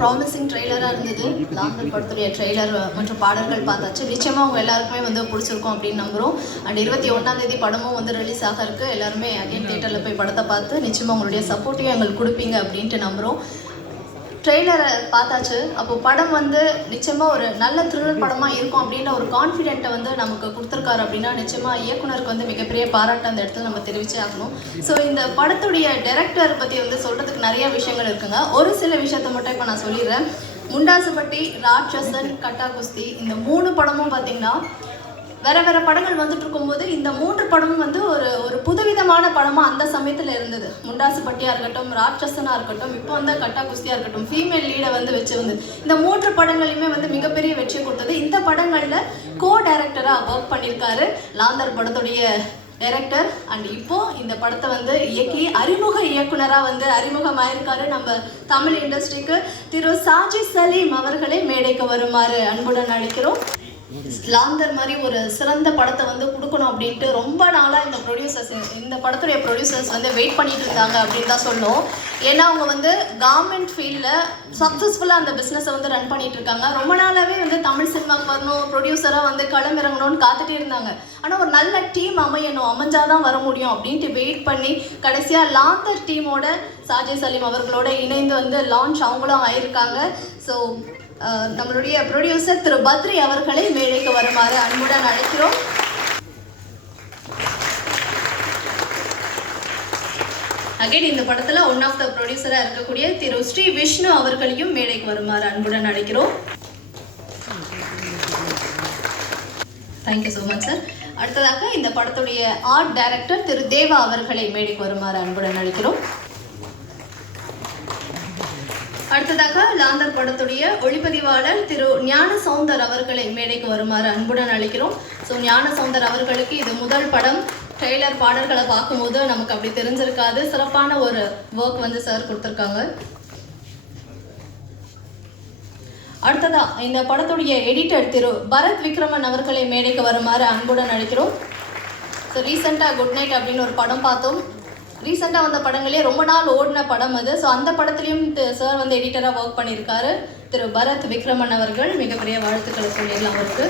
Promising ட்ரெய்லராக இருந்தது. லாந்தர் படத்துடைய trailer மற்றும் பாடல்கள் பார்த்தாச்சு. நிச்சயமாக அவங்க எல்லாருக்குமே வந்து பிடிச்சிருக்கும் அப்படின்னு நம்புகிறோம். அண்ட் 21 படமும் வந்து ரிலீஸ் ஆக இருக்குது. எல்லாருமே அகைன் தியேட்டரில் போய் படத்தை பார்த்து நிச்சயமாக உங்களுடைய சப்போர்ட்டையும் எங்களுக்கு கொடுப்பீங்க அப்படின்ட்டு நம்புகிறோம். ட்ரெய்லரை பார்த்தாச்சு. அப்போது படம் வந்து நிச்சயமாக ஒரு நல்ல த்ரில்லர் படமாக இருக்கும் அப்படின்ற ஒரு கான்ஃபிடென்ட்டை வந்து நமக்கு கொடுத்துருக்காரு அப்படின்னா நிச்சயமாக இயக்குனருக்கு வந்து மிகப்பெரிய பாராட்டு அந்த இடத்துல நம்ம தெரிவிச்சே ஆகணும். ஸோ இந்த படத்துடைய டைரக்டர் பற்றி வந்து சொல்கிறதுக்கு நிறைய விஷயங்கள் இருக்குங்க. ஒரு சில விஷயத்தை மட்டும் இப்போ நான் சொல்லிடுறேன். முண்டாசுப்பட்டி, ராட்சசன், கட்டா குஸ்தி இந்த 3 படமும் பார்த்திங்கன்னா வேறு படங்கள் வந்துட்டு இருக்கும்போது இந்த 3 படமும் வந்து ஒரு புதுவிதமான படமாக அந்த சமயத்தில் இருந்தது. முண்டாசுப்பட்டியாக இருக்கட்டும், ராட்சசனாக இருக்கட்டும், இப்போ வந்து கட்டா குஸ்தியாக இருக்கட்டும், ஃபீமேல் லீடை வந்து வச்சு வந்து இந்த 3 படங்களையுமே வந்து மிகப்பெரிய வெற்றி கொடுத்தது. இந்த படங்களில் கோ டைரக்டராக ஒர்க் பண்ணியிருக்காரு லாந்தர் படத்துடைய டைரக்டர். அண்ட் இப்போது இந்த படத்தை வந்து இயக்கி அறிமுக இயக்குனராக வந்து அறிமுகமாயிருக்காரு நம்ம தமிழ் இண்டஸ்ட்ரிக்கு. திரு சாஜி சலீம் அவர்களை மேடைக்கு வருமாறு அன்புடன் அழைக்கிறோம். லாந்தர் மாதிரி ஒரு சிறந்த படத்தை வந்து கொடுக்கணும் அப்படின்ட்டு ரொம்ப நாளாக இந்த படத்துடைய ப்ரொடியூசர்ஸ் வந்து வெயிட் பண்ணிட்டு இருந்தாங்க அப்படின்னு தான் சொல்லணும். ஏன்னா அவங்க வந்து கவர்மெண்ட் ஃபீல்டில் சக்ஸஸ்ஃபுல்லாக அந்த பிஸ்னஸை வந்து ரன் பண்ணிட்டு இருக்காங்க. ரொம்ப நாளாகவே வந்து தமிழ் சினிமாவுக்கு வரணும், ப்ரொடியூசராக வந்து களமிறங்கணும்னு காத்துட்டே இருந்தாங்க. ஆனால் ஒரு நல்ல டீம் அமைஞ்சாதான் வர முடியும் அப்படின்ட்டு வெயிட் பண்ணி கடைசியாக லாந்தர் டீமோட சாஜி சலீம் அவர்களோட இணைந்து வந்து லான்ச் அவங்களும் ஆயிருக்காங்க. ஸோ நம்மளுடைய ப்ரொடியூசர் திரு பத்ரி அவர்களை மேடைக்கு வருமாறு அன்புடன் அழைக்கிறோம். அகைன் இந்த படத்தில் ஒன் ஆஃப் த ப்ரொடியூசராக இருக்கக்கூடிய திரு ஸ்ரீ விஷ்ணு அவர்களையும் மேடைக்கு வருமாறு அன்புடன் அழைக்கிறோம். Thank you so much sir. அடுத்ததாக இந்த படத்துடைய ஆர்ட் டைரக்டர் திரு தேவா அவர்களை மேடைக்கு வருமாறு அன்புடன் அழைக்கிறோம். அடுத்ததாக லாந்தர் படத்துடைய ஒளிப்பதிவாளர் திரு ஞான சௌந்தர் அவர்களை மேடைக்கு வருமாறு அன்புடன் அழைக்கிறோம். ஸோ ஞான சௌந்தர் அவர்களுக்கு இது முதல் படம். ட்ரெய்லர் பாடல்களை பார்க்கும்போது நமக்கு அப்படி தெரிஞ்சிருக்காது. சிறப்பான ஒரு ஒர்க் வந்து சார் கொடுத்துருக்காங்க. அடுத்ததா இந்த படத்துடைய எடிட்டர் திரு பரத் விக்ரமன் அவர்களை மேடைக்கு வருமாறு அன்புடன் அழைக்கிறோம். ஸோ ரீசெண்டாக குட் நைட் அப்படின்னு ஒரு படம் பார்த்தோம். ரீசெண்டாக வந்த படங்களே ரொம்ப நாள் ஓடின படம் அது. ஸோ அந்த படத்துலையும் சார் வந்து எடிட்டராக ஒர்க் பண்ணியிருக்காரு. திரு பரத் விக்ரமன் அவர்கள் மிகப்பெரிய வாழ்த்துக்களை சொல்லிடலாம் அவருக்கு.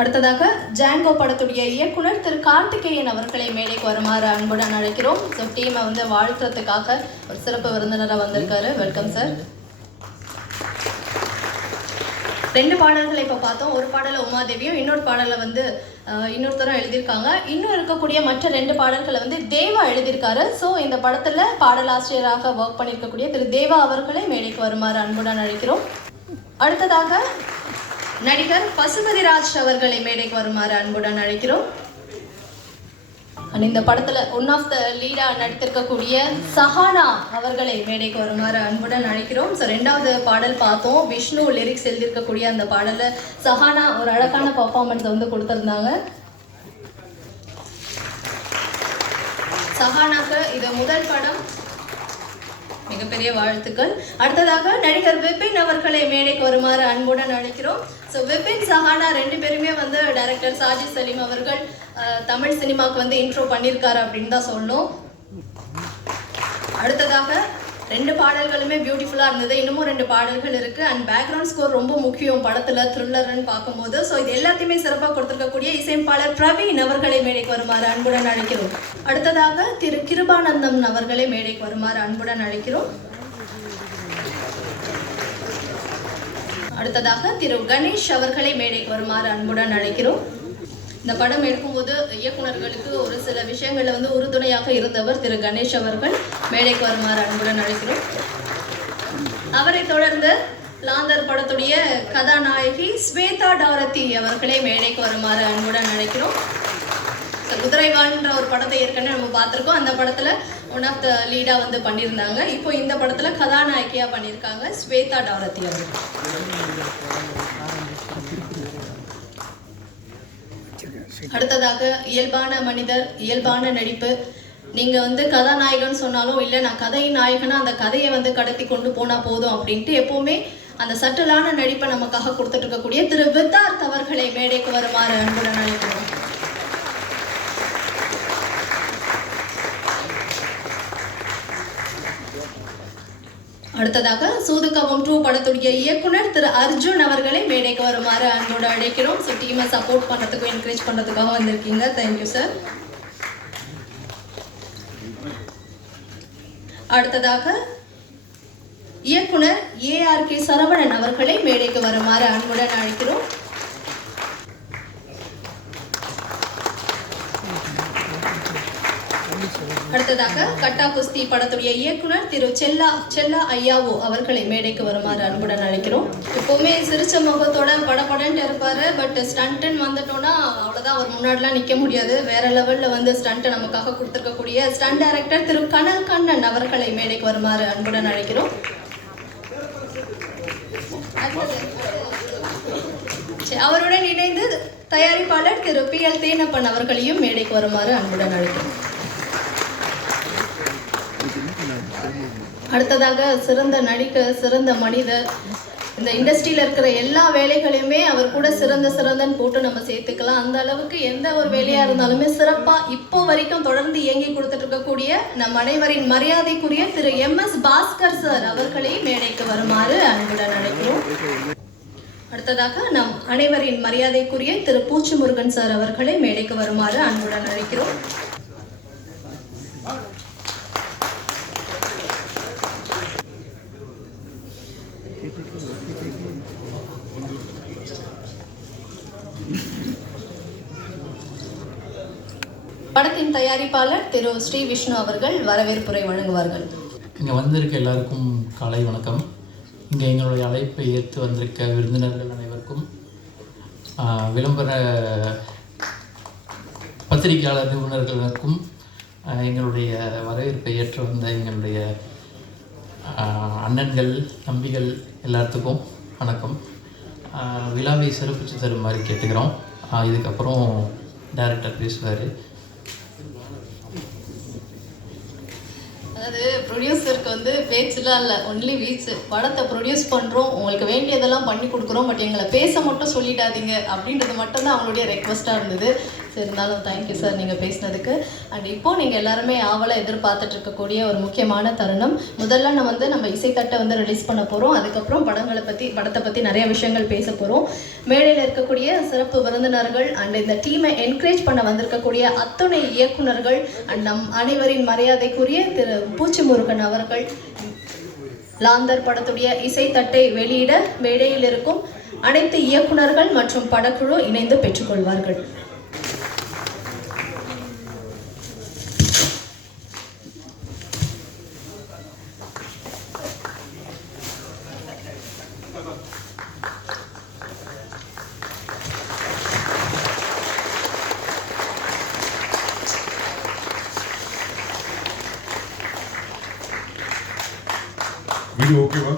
அடுத்ததாக ஜாங்கோ படத்துடைய இயக்குனர் திரு கார்த்திகேயன் அவர்களை மேடைக்கு வருமாறு அன்புடன் அழைக்கிறோம். ஸோ டீமை வந்து வாழ்த்துறதுக்காக ஒரு சிறப்பு விருந்தினராக வந்திருக்காரு. Welcome sir. 2 பாடல்களை இப்போ பார்த்தோம். ஒரு பாடலை உமாதேவியும் இன்னொரு பாடலை வந்து இன்னொருத்தரும் எழுதியிருக்காங்க. இன்னும் இருக்கக்கூடிய மற்ற 2 பாடல்களை வந்து தேவா எழுதியிருக்காரு. ஸோ இந்த படத்தில் பாடலாசிரியராக ஒர்க் பண்ணியிருக்கக்கூடிய திரு தேவா அவர்களை மேடைக்கு வருமாறு அன்புடன் அழைக்கிறோம். அடுத்ததாக நடிகர் பசுபதிராஜ் அவர்களை மேடைக்கு வருமாறு அன்புடன் அழைக்கிறோம். அண்ட் இந்த படத்தில் ஒன் ஆஃப் த லீடாக நடித்திருக்கக்கூடிய சஹானா அவர்களை மேடைக்கு வருமாறு அன்புடன் அழைக்கிறோம். ஸோ 2வது பாடல் பார்த்தோம். விஷ்ணு லிரிக்ஸ் எழுதியிருக்கக்கூடிய அந்த பாடலில் சஹானா ஒரு அழகான பர்ஃபார்மன்ஸ் வந்து கொடுத்துருந்தாங்க. சஹானாக்கு இது முதல் படம். மிகப்பெரிய வாழ்த்துக்கள். அடுத்ததாக நடிகர் விபின் அவர்களை மேடைக்கு வருமாறு அன்புடன் அழைக்கிறோம். ஸோ விபின் சஹானா 2 பேருமே வந்து டைரக்டர் சாஜி சலீம் அவர்கள் தமிழ் சினிமாவுக்கு வந்து இன்ட்ரோ பண்ணியிருக்காரு அப்படின்னு தான் சொல்லணும். அடுத்ததாக 2 பாடல்களுமே பியூட்டிஃபுல்லாக இருந்தது. இன்னமும் 2 பாடல்கள் இருக்குது. அண்ட் பேக்ரவுண்ட் ஸ்கோர் ரொம்ப முக்கியம் படத்தில் த்ரில்லர்னு பார்க்கும்போது. ஸோ இது எல்லாத்தையுமே சிறப்பாக கொடுத்துருக்கக்கூடிய இசையமைப்பாளர் பிரவீன் அவர்களை மேடைக்கு வருமாறு அன்புடன் அழைக்கிறோம். அடுத்ததாக திரு கிருபானந்தம் அவர்களை மேடைக்கு வருமாறு அன்புடன் அழைக்கிறோம். அடுத்ததாக திரு கணேஷ் அவர்களை மேடைக்கு வருமாறு அன்புடன் அழைக்கிறோம். இந்த படம் எடுக்கும்போது இயக்குநர்களுக்கு ஒரு சில விஷயங்களில் வந்து உறுதுணையாக இருந்தவர் திரு கணேஷ் அவர்கள். மேடைக்கு வருமாறு அன்புடன் அழைக்கிறோம். அவரை தொடர்ந்து லாந்தர் படத்துடைய கதாநாயகி ஸ்வேதா டாரதி அவர்களை மேடைக்கு வருமாறு அன்புடன் அழைக்கிறோம். குதிரைவாள்ன்ற ஒரு படத்தை ஏற்கனவே நம்ம பார்த்துருக்கோம். அந்த படத்தில் ஒன் ஆஃப் த லீடாக வந்து பண்ணியிருந்தாங்க. இப்போ இந்த படத்தில் கதாநாயகியாக பண்ணியிருக்காங்க ஸ்வேதா டாரதி அவர்கள். அடுத்ததாக இயல்பான மனிதர், இயல்பான நடிப்பு. நீங்கள் வந்து கதாநாயகன் சொன்னாலும் இல்லை நான் கதையின் நாயகனா அந்த கதையை வந்து கடத்தி கொண்டு போனால் போதும் அப்படின்ட்டு எப்போவுமே அந்த சட்டலான நடிப்பை நமக்காக கொடுத்துட்டு இருக்கக்கூடிய திரு வித்தார்த் அவர்களை மேடைக்கு வருமாறு அன்புடன் அழைக்கிறோம். அடுத்ததாக சூதுகவும் 2 படத்துடைய இயக்குனர் திரு அர்ஜுன் அவர்களை மேடைக்கு வருமாறு அன்போடு அழைக்கிறோம். ஸோ டீமை சப்போர்ட் பண்ணுறதுக்கும் என்கரேஜ் பண்ணுறதுக்காக வந்திருக்கீங்க. Thank you sir. அடுத்ததாக இயக்குனர் ARK சரவணன் அவர்களை மேடைக்கு வருமாறு அன்புடன் அழைக்கிறோம். அடுத்ததாக கட்டா குஸ்தி படத்துடைய இயக்குனர் திரு செல்லா ஐயாவோ அவர்களை மேடைக்கு வருமாறு அன்புடன் அழைக்கிறோம். எப்பவுமே சிரிச்ச முகத்தோட படப்படன்ட்டு இருப்பாரு. பட் ஸ்டண்ட்டுன்னு வந்துட்டோம்னா அவ்வளோதான், அவர் முன்னாடிலாம் நிற்க முடியாது. வேற லெவலில் வந்து ஸ்டண்ட்டை நமக்காக கொடுத்துருக்கக்கூடிய ஸ்டண்ட் டைரக்டர் திரு கனல் கண்ணன் அவர்களை மேடைக்கு வருமாறு அன்புடன் அழைக்கிறோம். அவருடன் இணைந்து தயாரிப்பாளர் திரு PL தேனப்பன் அவர்களையும் மேடைக்கு வருமாறு அன்புடன் அழைக்கிறோம். அடுத்ததாக சிறந்த நடிகர், சிறந்த மனிதர், இந்த இண்டஸ்ட்ரியில் இருக்கிற எல்லா வேலைகளையுமே அவர் கூட சிறந்தன்னு போட்டு நம்ம சேர்த்துக்கலாம். அந்த அளவுக்கு எந்த ஒரு வேலையாக இருந்தாலுமே சிறப்பாக இப்போ வரைக்கும் தொடர்ந்து இயங்கி கொடுத்துட்டு இருக்கக்கூடிய நம் அனைவரின் மரியாதைக்குரிய திரு MS பாஸ்கர் சார் அவர்களை மேடைக்கு வருமாறு அன்புடன் அழைக்கிறோம். அடுத்ததாக நம் அனைவரின் மரியாதைக்குரிய திரு பூச்சி முருகன் சார் அவர்களை மேடைக்கு வருமாறு அன்புடன் அழைக்கிறோம். படத்தின் தயாரிப்பாளர் திரு ஸ்ரீ விஷ்ணு அவர்கள் வரவேற்புரை வழங்குவார்கள். இங்கே வந்திருக்க எல்லாருக்கும் காலை வணக்கம். இங்கே எங்களுடைய அழைப்பை ஏற்று வந்திருக்க விருந்தினர்கள் அனைவருக்கும், விளம்பர பத்திரிகையாளர் நிபுணர்களுக்கும், எங்களுடைய வரவேற்பை ஏற்று வந்த எங்களுடைய அண்ணன்கள் தம்பிகள் எல்லாத்துக்கும் வணக்கம். விழாவை சிறப்பித்து தருமாறு கேட்டுக்கிறோம். இதுக்கப்புறம் டைரக்டர் பேசுவார். அதாவது ப்ரொடியூசருக்கு வந்து பேச்சுலாம் இல்லை, ஒன்லி வீச்சு. படத்தை ப்ரொடியூஸ் பண்ணுறோம், உங்களுக்கு வேண்டியதெல்லாம் பண்ணி கொடுக்குறோம், பட் எங்களை பேச மட்டும் சொல்லிடாதீங்க அப்படின்றது மட்டும்தான் அவங்களுடைய ரெக்வஸ்ட்டாக இருந்தது. சரி, இருந்தாலும் தேங்க்யூ சார் நீங்கள் பேசினதுக்கு. அண்ட் இப்போது நீங்கள் எல்லாருமே ஆவலாக எதிர்பார்த்துட்டு இருக்கக்கூடிய ஒரு முக்கியமான தருணம். முதல்ல நம்ம இசைத்தட்டை வந்து ரிலீஸ் பண்ண போகிறோம். அதுக்கப்புறம் படத்தை பற்றி நிறைய விஷயங்கள் பேச போகிறோம். மேடையில் இருக்கக்கூடிய சிறப்பு விருந்தினர்கள் அண்ட் இந்த டீமை என்கரேஜ் பண்ண வந்திருக்கக்கூடிய அத்துணை இயக்குனர்கள் அண்ட் நம் அனைவரின் மரியாதைக்குரிய திரு பூச்சி முருகன் அவர்கள் லாந்தர் படத்துடைய இசைத்தட்டை வெளியிட மேடையில் இருக்கும் அனைத்து இயக்குனர்கள் மற்றும் படக்குழு இணைந்து பெற்றுக்கொள்வார்கள். வீடியோ ஓகேவா?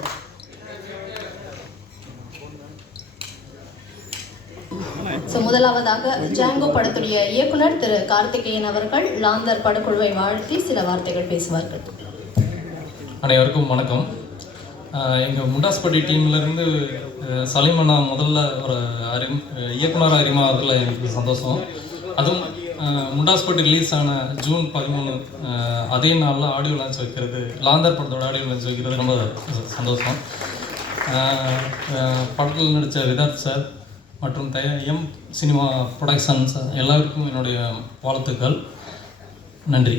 முதலாவதாக ஜாங்கோ படத்துடைய இயக்குனர் திரு கார்த்திகேயன் அவர்கள் லாந்தர் படக்குழுவை வாழ்த்தி சில வார்த்தைகள் பேசுவார்கள். அனைவருக்கும் வணக்கம். எங்கள் முண்டாஸ்பட்டி டீம்லேருந்து சலீமண்ணா முதல்ல ஒரு இயக்குனராக அறிமுகத்தில் எனக்கு சந்தோஷம். அதுவும் முண்டாஸ்பட்டி ரிலீஸ் ஆன ஜூன் 13 அதே நாளில் ஆடியோ லான்ச் வைக்கிறது, லாந்தர் படத்தோட ஆடியோ லான்ச் வைக்கிறது ரொம்ப சந்தோஷம். படத்தில் நடித்த விதார்த் சார் மற்றும் M சினிமா ப்ரொடக்ஷன்ஸ் எல்லாருக்கும் என்னுடைய வாழ்த்துக்கள். நன்றி.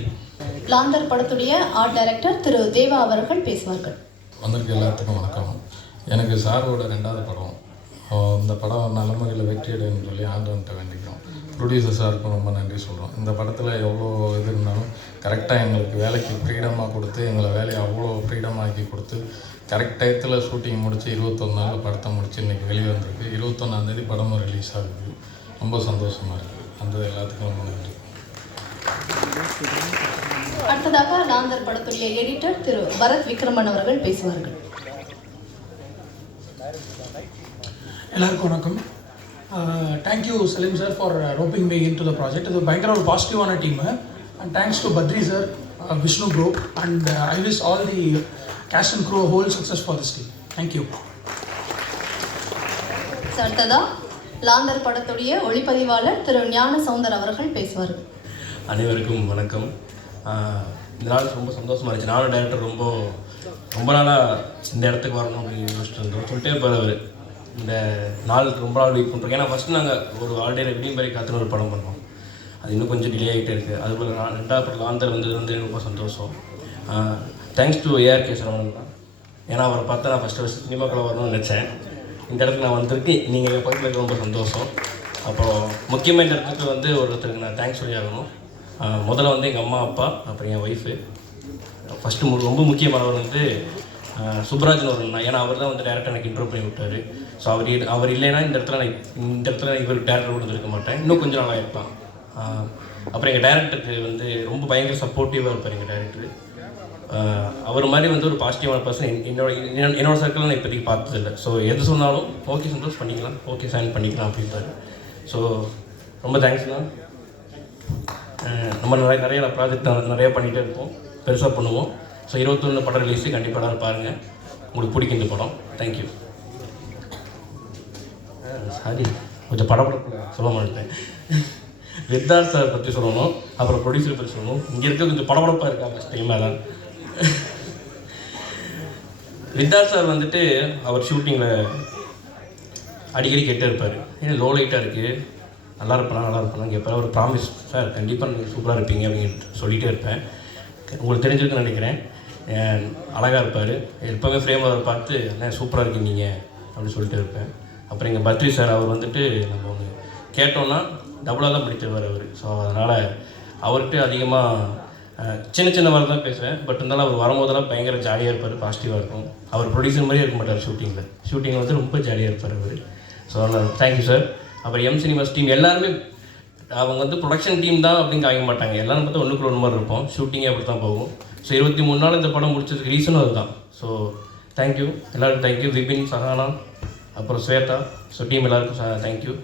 லாந்தர் படத்துடைய ஆர்ட் டைரக்டர் திரு தேவா அவர்கள் பேசுவார்கள். வந்திருக்க எல்லாத்துக்கும் வணக்கம். எனக்கு சாரோட 2வது படம். இந்த படம் நல்லமுறையில் வெற்றியடைன்னு சொல்லி ஆண்டவன்கிட்ட வேண்டிக்கிறோம். ப்ரொடியூசர் சாருக்கும் ரொம்ப நன்றி சொல்கிறோம். இந்த படத்தில் எவ்வளோ இது இருந்தாலும் கரெக்டாக எங்களுக்கு வேலைக்கு ஃப்ரீடமாக கொடுத்து, எங்களை வேலையை அவ்வளோ ஃப்ரீடமாக்கி கொடுத்து, கரெக்ட் டயத்தில் ஷூட்டிங் முடித்து 21 நாளில் படத்தை முடித்து இன்றைக்கி வெளியே வந்திருக்கு. 21ஆம் தேதி படமும் ரிலீஸ் ஆகுது. ரொம்ப சந்தோஷமாக இருக்குது. அந்த எல்லாத்துக்கும் ரொம்ப நன்றி. அடுத்ததாக லாந்தர் படத்துடைய எடிட்டர் திரு பரத் விக்ரமன் அவர்கள் பேசுவார்கள். எல்லாருக்கும் வணக்கம். Thank you Salim sir for roping me in to the project. இது பயங்கர ஒரு பாசிட்டிவான team. And thanks to Badri sir, Vishnu bro, and I wish all the cast and crew whole success for this team. Thank you. அடுத்ததா லாந்தர் படத்துடைய ஒளிப்பதிவாளர் திரு ஞான சௌந்தர் அவர்கள் பேசுவார்கள். அனைவருக்கும் வணக்கம். இந்த நாள் ரொம்ப சந்தோஷமாக இருந்துச்சு. நானும் டைரக்டர் ரொம்ப ரொம்ப நாளாக இந்த இடத்துக்கு வரணும் அப்படின்னு யோசிச்சுட்டு இருந்தோம். சொல்லிட்டே இருப்பார் அவர், இந்த நாள் ரொம்ப நாள் வெயிட் பண்ணுறோம். ஏன்னா ஃபஸ்ட்டு நாங்கள் ஒரு ஆல்ரெடி விடியம்பரை காத்துன்னு ஒரு படம் பண்ணோம், அது இன்னும் கொஞ்சம் டிலே ஆகிட்டே இருக்குது. அதுபோல் ரெண்டாவது படம் லாந்தர் வந்தது வந்து ரொம்ப சந்தோஷம். தேங்க்ஸ் டு ஏஆர்கே சரவணன் தான். ஏன்னா அவரை பார்த்தா நான் ஃபஸ்ட்டு சினிமாக்குள்ளே வரணும்னு நினச்சேன். இந்த இடத்துக்கு நான் வந்திருக்கேன், நீங்கள் எங்கள் பக்கத்தில் இருக்க ரொம்ப சந்தோஷம். அப்புறம் முக்கியமாக இந்த இடத்துக்கு வந்து ஒருத்தருக்கு நான் தேங்க்ஸ் சொல்லி ஆகணும். முதல்ல வந்து எங்கள் அம்மா அப்பா, அப்புறம் என் ஒய்ஃபு. ஃபஸ்ட்டு ரொம்ப முக்கியமானவர் வந்து சுப்ராஜன் ஒரு அண்ணா. ஏன்னா அவர் தான் வந்து டேரக்டர் எனக்கு இன்ட்ரோ பண்ணி விட்டார். ஸோ அவர் இல்லைன்னா இந்த இடத்துல இவர் டேரக்டர் கொடுத்துருக்க மாட்டேன், இன்னும் கொஞ்சம் நாளாக இருக்கலாம். அப்புறம் எங்கள் டேரக்டருக்கு வந்து ரொம்ப பயங்கர சப்போர்ட்டிவாக இருப்பார் எங்கள் டேரக்டர். அவர் மாதிரி வந்து ஒரு பாசிட்டிவான பர்சன் என்னோட சர்க்கிளில் நான் இப்போதைக்கு பார்த்ததில்லை. ஸோ எது சொன்னாலும் ஓகே சந்தோஷ் பண்ணிக்கலாம், ஓகே சைன் பண்ணிக்கலாம் அப்படின்றாரு. ஸோ ரொம்ப தேங்க்ஸ்ண்ணா. நம்ம நிறைய ப்ராஜெக்ட் நிறையா பண்ணிகிட்டே இருப்போம், பெருசாக பண்ணுவோம். ஸோ 21 படம் ரிலீஸு கண்டிப்பாக பாருங்கள், உங்களுக்கு பிடிக்கும் இந்த படம். தேங்க்யூ. சாரி, கொஞ்சம் படப்படத்தில் சொல்ல மாட்டேன். வித்தார் சார் பற்றி சொல்லணும், அப்புறம் ப்ரொடியூசர் பற்றி சொல்லணும். இங்கே இருக்க கொஞ்சம் படப்படப்பாக இருக்கா ஃபஸ்ட் டைமாக தான். வித்தார் சார் வந்துட்டு அவர் ஷூட்டிங்கில் அடிக்கடி கேட்டே இருப்பார், ஏன்னா லோ லைட்டாக இருக்குது, நல்லா இருப்பேனா கேட்பார். ஒரு ப்ராமிஸ் சார் கண்டிப்பாக நீங்கள் சூப்பராக இருப்பீங்க அப்படின்னு சொல்லிகிட்டே இருப்பேன். உங்களுக்கு தெரிஞ்சிருக்குன்னு நினைக்கிறேன். அழகாக இருப்பார், எப்போவுமே ஃப்ரேமில் அவர் பார்த்து சூப்பராக இருக்கீங்க நீங்கள் அப்படின்னு சொல்லிட்டு இருப்பேன். அப்புறம் எங்கள் பத்ரி சார், அவர் வந்துட்டு நம்ம ஒன்று கேட்டோன்னா டபுளாக தான் படித்திருவார் அவர். ஸோ அதனால் அவர்கிட்ட அதிகமாக சின்ன வேலை தான் பேசுவேன். பட் இருந்தாலும் அவர் வரும்போதெல்லாம் பயங்கர ஜாலியாக இருப்பார், பாசிட்டிவாக இருக்கும். அவர் ப்ரொடியூசர் மாதிரியே இருக்க மாட்டார் ஷூட்டிங்கில் வந்து ரொம்ப ஜாலியாக இருப்பார் அவர். ஸோ அதனால் தேங்க்யூ சார். அப்புறம் எம் சினிமாஸ் டீம் எல்லாருமே அவங்க வந்து ப்ரொடக்ஷன் டீம் தான் அப்படின்னு காய்க்க மாட்டாங்க, எல்லாரும் பார்த்தா ஒன்றுக்குள்ள ஒன்று மாதிரி இருப்போம். ஷூட்டிங்கே அப்படி தான் போகும். ஸோ 23 நாள் இந்த படம் முடிச்சதுக்கு ரீசனும் அதுதான். ஸோ தேங்க்யூ எல்லாருக்கும், தேங்க்யூ. விபின், சஹானா, அப்புறம் ஸ்வேதா, ஸோ டீம் எல்லாருக்கும் தேங்க்யூ.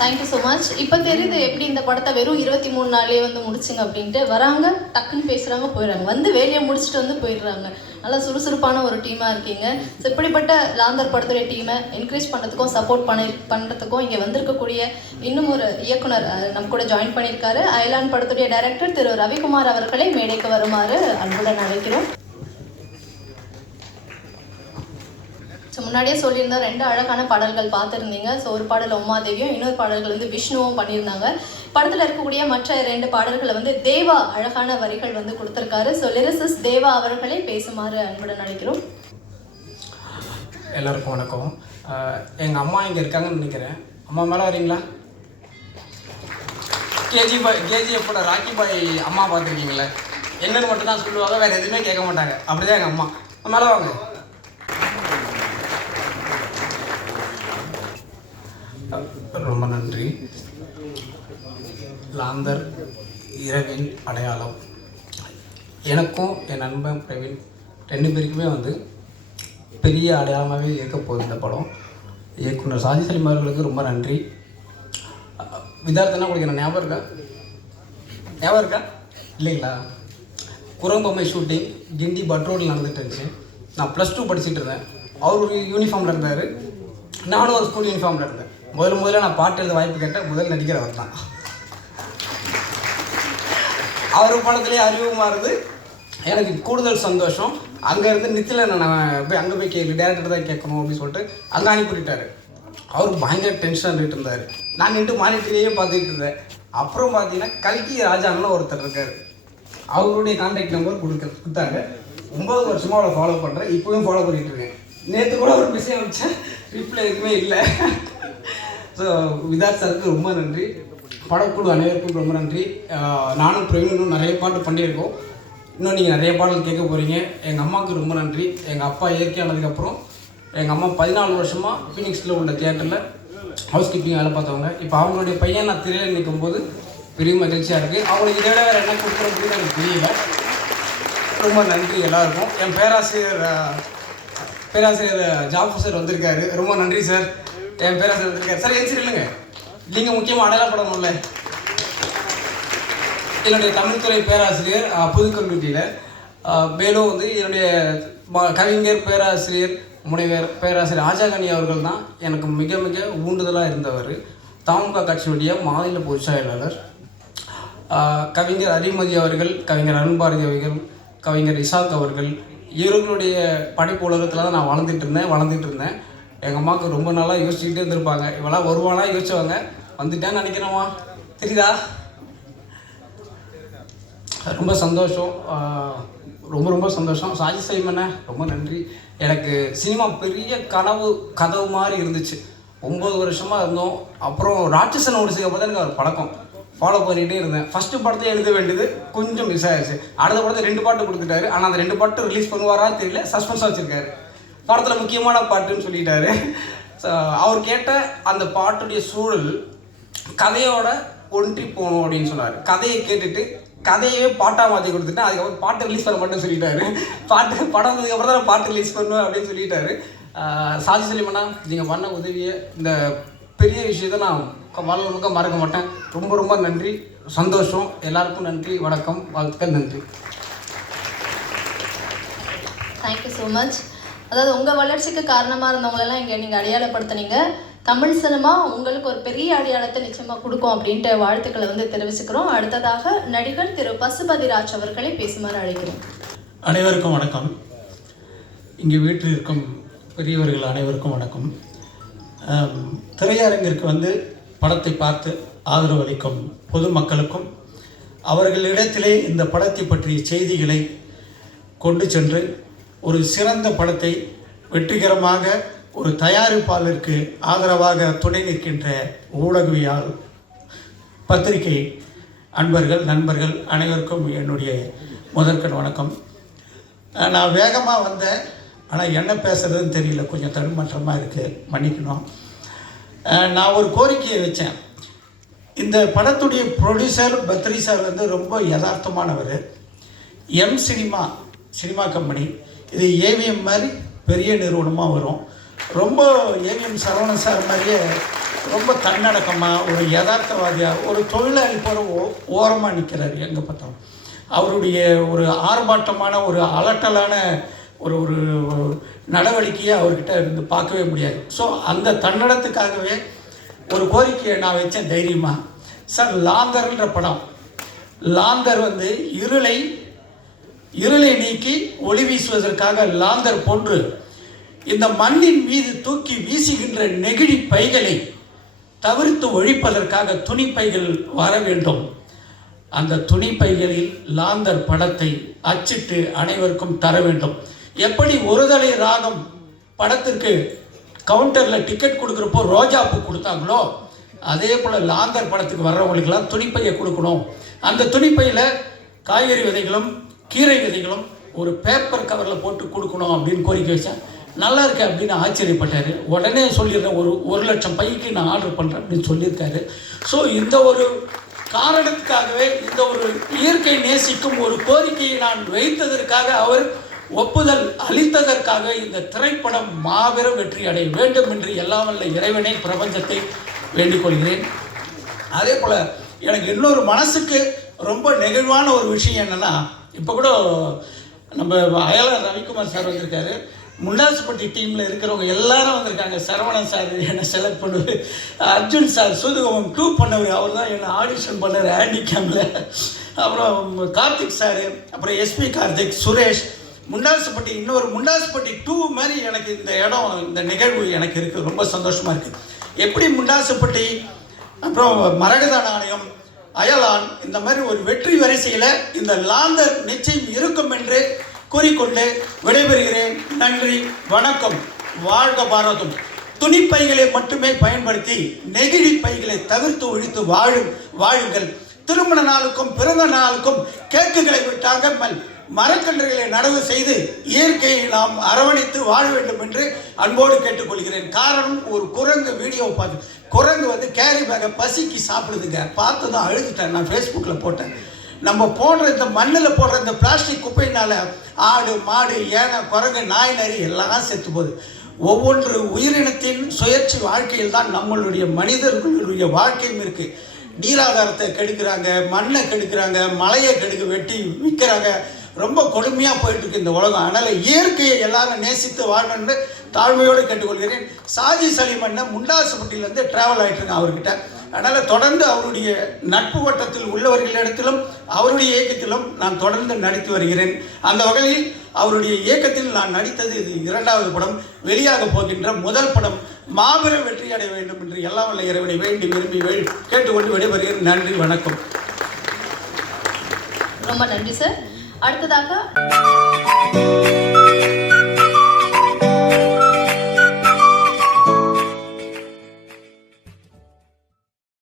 Thank you so much. இப்போ தெரியுது எப்படி இந்த படத்தை வெறும் 23 நாள்லேயே வந்து முடிச்சுங்க அப்படின்ட்டு. வராங்க, டக்குன்னு பேசுகிறாங்க, போயிடுறாங்க, வந்து வேலையை முடிச்சுட்டு வந்து போயிடுறாங்க. நல்லா சுறுசுறுப்பான ஒரு டீமாக இருக்கீங்க. ஸோ இப்படிப்பட்ட லாந்தர் படத்துடைய டீமை என்கரேஜ் பண்ணுறதுக்கும் சப்போர்ட் பண்ணுறதுக்கும் இங்கே வந்திருக்கக்கூடிய இன்னும் ஒரு இயக்குனர் நம்ம கூட ஜாயின் பண்ணியிருக்காரு. அயலான் படத்துடைய டைரக்டர் திரு ரவிக்குமார் அவர்களை மேடைக்கு வருமாறு அன்புடன் அழைக்கிறோம். ஸோ முன்னாடியே சொல்லியிருந்தோம், 2 அழகான பாடல்கள் பார்த்துருந்தீங்க. ஸோ ஒரு பாடல் உமாதேவியும், இன்னொரு பாடல்கள் வந்து விஷ்ணுவும் பண்ணியிருந்தாங்க. படத்தில் இருக்கக்கூடிய மற்ற 2 பாடல்களை வந்து தேவா அழகான வரிகள் வந்து கொடுத்துருக்காரு. ஸோ லிரிசிஸ்ட் தேவா அவர்களை பேசுமாறு அன்புடன் அழைக்கிறோம். எல்லாருக்கும் வணக்கம். எங்கள் அம்மா இங்கே இருக்காங்கன்னு நினைக்கிறேன். அம்மா மேலே வரீங்களா? கேஜிஎஃபோட ராக்கி பாய் அம்மா பார்த்துருக்கீங்களே, என்னன்னு மட்டும் தான் சொல்லுவாங்க, வேறு எதுவுமே கேட்க மாட்டாங்க. அப்படிதான் எங்கள் அம்மா. மேலே வாங்க. ரொம்ப நன்றி. லாந்தர் இரவின் அடையாளம். எனக்கும் என் நண்பன் பிரவீன் 2 பேருக்குமே வந்து பெரிய அடையாளமாகவே இருக்க போகுது இந்த படம். இயக்குனர் சாதி சலீம் அவர்களுக்கு ரொம்ப நன்றி. விதார்த்தனா உங்களுக்கு என்ன ஞாபகம் இருக்கா இல்லைங்களா? குரம்பம்மை ஷூட்டிங் கிண்டி பட் ரோடில் நடந்துட்டு இருந்துச்சு. நான் +2 படிச்சுட்டு இருந்தேன். அவர் ஒரு யூனிஃபார்மில் இருந்தார், நானும் ஒரு ஸ்கூல் யூனிஃபார்மில் இருந்தேன். முதல்ல நான் பாட்டு எழுத வாய்ப்பு கேட்டேன். முதல் நடிக்கிறவர் தான். அவர் படத்துலேயே அறிமுகமாக இருந்து எனக்கு கூடுதல் சந்தோஷம். அங்கேருந்து நித்தில நான் போய் அங்கே போய் டேரக்டர் தான் கேட்கணும் அப்படின்னு சொல்லிட்டு அங்கே அனுப்பிவிட்டார். அவர் பயங்கர டென்ஷன் ஆகிட்டு இருந்தார். நான் நின்று மானிட்டரையே பார்த்துக்கிட்டு இருந்தேன். அப்புறம் பார்த்தீங்கன்னா கல்கி ராஜான்னு ஒருத்தர் இருக்கார், அவருடைய கான்டாக்ட் நம்பர் கொடுத்தாங்க. 9 வருஷமாக அவளை ஃபாலோ பண்ணுறேன், இப்போவும் ஃபாலோ பண்ணிகிட்டு இருக்கேன். நேற்று கூட ஒரு மெசேஜ் அனுப்பிச்சேன், ரிப்ளை எதுவுமே இல்லை. ஸோ விதார்த் சாருக்கு ரொம்ப நன்றி. படக்குழு அனைவருக்கும் ரொம்ப நன்றி. நானும் பிரவீனும் நிறைய பாட்டு பண்ணியிருக்கோம். இன்னும் நீங்கள் நிறைய பாடல் கேட்க போகிறீங்க. எங்கள் அம்மாவுக்கு ரொம்ப நன்றி. எங்கள் அப்பா இயற்கையானதுக்கப்புறம் எங்கள் அம்மா 14 வருஷமாக ஃபீனிக்ஸில் உள்ள தியேட்டரில் ஹவுஸ் கீப்பிங் வேலை பார்த்தவங்க. இப்போ அவங்களுடைய பையன் நான் திரையில் நிற்கும் போது பெரிய மகிழ்ச்சியாக இருக்குது. அவங்களுக்கு இதை விட வேறு என்ன கொடுக்குறதுன்னு எனக்கு தெரியல. ரொம்ப நன்றி எல்லாருக்கும். என் பேராசிரியர் ஜாஃபர் சார் வந்திருக்காரு, ரொம்ப நன்றி சார். என் பேராசிரியர் வந்திருக்காரு சார். சரி இல்லைங்க, நீங்கள் முக்கியமாக அடையாளப்படணும்ல. என்னுடைய தமிழ்துறை பேராசிரியர் புதுக்கல்லூரியில், மேலும் வந்து என்னுடைய கவிஞர் பேராசிரியர் முனைவர் பேராசிரியர் ஆஜாகனி அவர்கள் தான் எனக்கு மிக மிக ஊண்டுதலாக இருந்தவர். தமுக கட்சியுடைய மாநில பொதுச் செயலாளர். கவிஞர் அறிமதி அவர்கள், கவிஞர் அருண்பாரதி அவர்கள், கவிஞர் இசாக் அவர்கள், இவர்களுடைய படைப்பு உலகத்தில் தான் நான் வளர்ந்துட்டு இருந்தேன். எங்கள் அம்மாவுக்கு ரொம்ப நாளாக யோசிச்சுக்கிட்டே இருந்திருப்பாங்க, இவெல்லாம் வருவானா யோசிச்சவங்க, வந்துட்டேன்னு நினைக்கிறேம்மா, தெரியுதா? ரொம்ப சந்தோஷம், ரொம்ப சந்தோஷம். சாஜி சைமண்ணே ரொம்ப நன்றி. எனக்கு சினிமா பெரிய கதவு மாதிரி இருந்துச்சு. 9 வருஷமாக இருந்தோம். அப்புறம் ராட்சசன் ஓடிச்சுக்கு அப்புறம் தான் எனக்கு ஒரு பழக்கம் ஃபாலோ பண்ணிகிட்டே இருந்தேன். ஃபஸ்ட்டு படத்தை எழுத வேண்டியது கொஞ்சம் மிஸ் ஆயிடுச்சு. அடுத்த படத்தை 2 பாட்டு கொடுத்துட்டாரு. ஆனால் அந்த 2 பாட்டு ரிலீஸ் பண்ணுவாரான்னு தெரியல, சஸ்பென்ஸாக வச்சுருக்காரு. படத்தில் முக்கியமான பாட்டுன்னு சொல்லிட்டாரு. அவர் கேட்ட அந்த பாட்டுடைய சூழல் கதையோட ஒன்றி போகணும் அப்படின்னு சொன்னார். கதையை கேட்டுட்டு கதையே பாட்டாக மாற்றி கொடுத்துட்டு அதுக்கப்புறம் பாட்டு ரிலீஸ் பண்ண மாட்டேன்னு சொல்லிட்டாரு. படம் வந்ததுக்கப்புறம் தான் பாட்டு ரிலீஸ் பண்ணுவேன் அப்படின்னு சொல்லிட்டாரு. சாஜி சலீமண்ணா, நீங்கள் பண்ண உதவியை, இந்த பெரிய விஷயத்தை நான் வாழ்க்கை மறக்க மாட்டேன். ரொம்ப நன்றி, சந்தோஷம். எல்லாருக்கும் நன்றி, வணக்கம், வாழ்த்துக்கள், நன்றி. Thank you so much. அதாவது உங்கள் வளர்ச்சிக்கு காரணமாக இருந்தவங்களெல்லாம் இங்கே நீங்கள் அடையாளப்படுத்தினீங்க. தமிழ் சினிமா உங்களுக்கு ஒரு பெரிய அடையாளத்தை நிச்சயமாக கொடுக்கும் அப்படின்ட்டு வாழ்த்துக்களை தெரிவிச்சுக்கிறோம். அடுத்ததாக நடிகர் திரு பசுபதிராஜ் அவர்களை பேசுமாறு அழைக்கிறோம். அனைவருக்கும் வணக்கம். இங்கே வீட்டில் இருக்கும் பெரியவர்கள் அனைவருக்கும் வணக்கம். திரையரங்கிற்கு படத்தை பார்த்து ஆதரவு அளிக்கும் பொதுமக்களுக்கும் அவர்களிடத்திலே இந்த படத்தை பற்றிய செய்திகளை கொண்டு சென்று ஒரு சிறந்த படத்தை வெற்றிகரமாக ஒரு தயாரிப்பாளருக்கு ஆதரவாக துணை நிற்கின்ற ஊடகவியல் பத்திரிகை அன்பர்கள், நண்பர்கள் அனைவருக்கும் என்னுடைய முதற்கண் வணக்கம். நான் வேகமாக வந்தேன், ஆனால் என்ன பேசுகிறதுன்னு தெரியல, கொஞ்சம் தடுமாற்றமாக இருக்குது, மன்னிக்கணும். நான் ஒரு கோரிக்கையை வச்சேன். இந்த படத்துடைய ப்ரொடியூசர் பத்ரி சார் ரொம்ப யதார்த்தமானவர். சினிமா கம்பெனி, இது ஏவிஎம் மாதிரி பெரிய நிறுவனமாக வரும். ரொம்ப ஏவிஎம் சரவணன் சார் மாதிரியே ரொம்ப தன்னடக்கமாக, ஒரு யதார்த்தவாதியாக, ஒரு தொழிலாளி போகிற ஓரமாக நிற்கிறார். எங்கே பார்த்தாலும் அவருடைய ஒரு ஆர்ப்பாட்டமான, ஒரு அலட்டலான ஒரு நடவடிக்கையை அவர்கிட்ட இருந்து பார்க்கவே முடியாது. ஸோ அந்த தன்னடத்துக்காகவே ஒரு கோரிக்கையை நான் வச்சேன் தைரியமாக. சார், லாந்தர்ன்ற படம், லாந்தர் இருளை நீக்கி ஒளி வீசுவதற்காக லாந்தர் போன்று இந்த மண்ணின் மீது தூக்கி வீசுகின்ற நெகிழி பைகளை தவிர்த்து ஒழிப்பதற்காக துணிப்பைகள் வர வேண்டும். அந்த துணிப்பைகளில் லாந்தர் படத்தை அச்சிட்டு அனைவருக்கும் தர வேண்டும். எப்படி ஒருதலை ராகம் படத்திற்கு கவுண்டரில் டிக்கெட் கொடுக்குறப்போ ரோஜாப்பூ கொடுத்தாங்களோ, அதே போல் லாந்தர் படத்துக்கு வர்றவங்களுக்கெல்லாம் துணிப்பையை கொடுக்கணும். அந்த துணிப்பையில் காய்கறி விதைகளும் கீரை விதைகளும் ஒரு பேப்பர் கவரில் போட்டு கொடுக்கணும் அப்படின்னு கோரிக்கை வச்சேன். நல்லா இருக்கு அப்படின்னு ஆச்சரியப்பட்டார். உடனே சொல்லிடுறேன், 1,00,000 பைக்கு நான் ஆர்டர் பண்ணுறேன் அப்படின்னு சொல்லியிருக்காரு. ஸோ இந்த ஒரு காரணத்துக்காகவே, இந்த ஒரு இயற்கை நேசிக்கும் ஒரு கோரிக்கையை நான் வைத்ததற்காக, அவர் ஒப்புதல் அளித்ததற்காக இந்த திரைப்படம் மாபெரும் வெற்றி அடைய வேண்டும் என்று எல்லாம் வல்ல இறைவனை, பிரபஞ்சத்தை வேண்டிக் கொள்கிறேன். அதே போல் எனக்கு இன்னொரு மனசுக்கு ரொம்ப நெகிழ்வான ஒரு விஷயம் என்னென்னா, இப்போ கூட நம்ம அயலார் ரவிக்குமார் சார் வந்திருக்காரு. முண்டாசுப்பட்டி டீமில் இருக்கிறவங்க எல்லாரும் வந்திருக்காங்க. சரவணன் சார் என்னை செலக்ட் பண்ணுவார், அர்ஜுன் சார் சூதுகோமம் 2 பண்ணவர், அவர் தான் என்னை ஆடிஷன் பண்ணார் ஹேண்டிகேமில். அப்புறம் கார்த்திக் சார், அப்புறம் எஸ்பி கார்த்திக், சுரேஷ். இன்னொரு முண்டாசுப்பட்டி 2 மாதிரி எனக்கு இந்த இடம், இந்த நிகழ்வு எனக்கு இருக்குது, ரொம்ப சந்தோஷமாக இருக்குது. எப்படி முண்டாசுப்பட்டி, அப்புறம் மரகத நாணயம், அயலான், இந்த மாதிரி ஒரு வெற்றி வரிசையில் இந்த லாந்தர் நிச்சயம் இருக்கும் என்று கூறிக்கொண்டு விடைபெறுகிறேன். நன்றி, வணக்கம், வாழ்க பாரதம். துணிப்பைகளை மட்டுமே பயன்படுத்தி நெகிழி பைகளை தவிர்த்து ஒழித்து வாழுங்கள். திருமண நாளுக்கும் பிறந்த நாளுக்கும் கேக்குகளை விட்டாமல் மரக்கன்றுகளை நடவு செய்து இயற்கையை நாம் அரவணைத்து வாழ வேண்டும் என்று அன்போடு கேட்டுக்கொள்கிறேன். காரணம், ஒரு குரங்கு வீடியோவை பார்த்து, குரங்கு கேரி பேக்கை பசிக்கு சாப்பிடுதுங்க, பார்த்து தான் அழுதுட்டேன். நான் ஃபேஸ்புக்கில் போட்டேன். நம்ம போடுற இந்த மண்ணில் போடுற இந்த பிளாஸ்டிக் குப்பையினால் ஆடு, மாடு, யானை, குரங்கு, நாய், நரி எல்லாம் செத்து போகுது. ஒவ்வொன்று உயிரினத்தின் சுயேட்சை வாழ்க்கையில் தான் நம்மளுடைய மனிதர்களுடைய வாழ்க்கையும் இருக்குது. நீராதாரத்தை கெடுக்கிறாங்க, மண்ணை கெடுக்கிறாங்க, மலையை வெட்டி விற்கிறாங்க, ரொம்ப கொடுமையாக போயிட்டுருக்கு இந்த உலகம். அதனால் இயற்கையை எல்லாரும் நேசித்து வாழணும்னு தாழ்மையோடு கேட்டுக்கொள்கிறேன். சாஜி சலீமண்ண முண்டாசுப்பட்டியிலேருந்து ட்ராவல் ஆகிட்டுருங்க அவர்கிட்ட. அதனால் தொடர்ந்து அவருடைய நட்பு வட்டத்தில் உள்ளவர்களிடத்திலும் அவருடைய இயக்கத்திலும் நான் தொடர்ந்து நடித்து வருகிறேன். அந்த வகையில் அவருடைய இயக்கத்தில் நான் நடித்தது இது 2வது படம். வெளியாக போகின்ற முதல் படம் மாபெரும் வெற்றி அடைய வேண்டும் என்று எல்லாம் வல்ல இறைவனை வேண்டி விரும்பி கேட்டுக்கொண்டு விடைபெறுகிறேன். நன்றி, வணக்கம். ரொம்ப நன்றி சார். அடுத்ததாக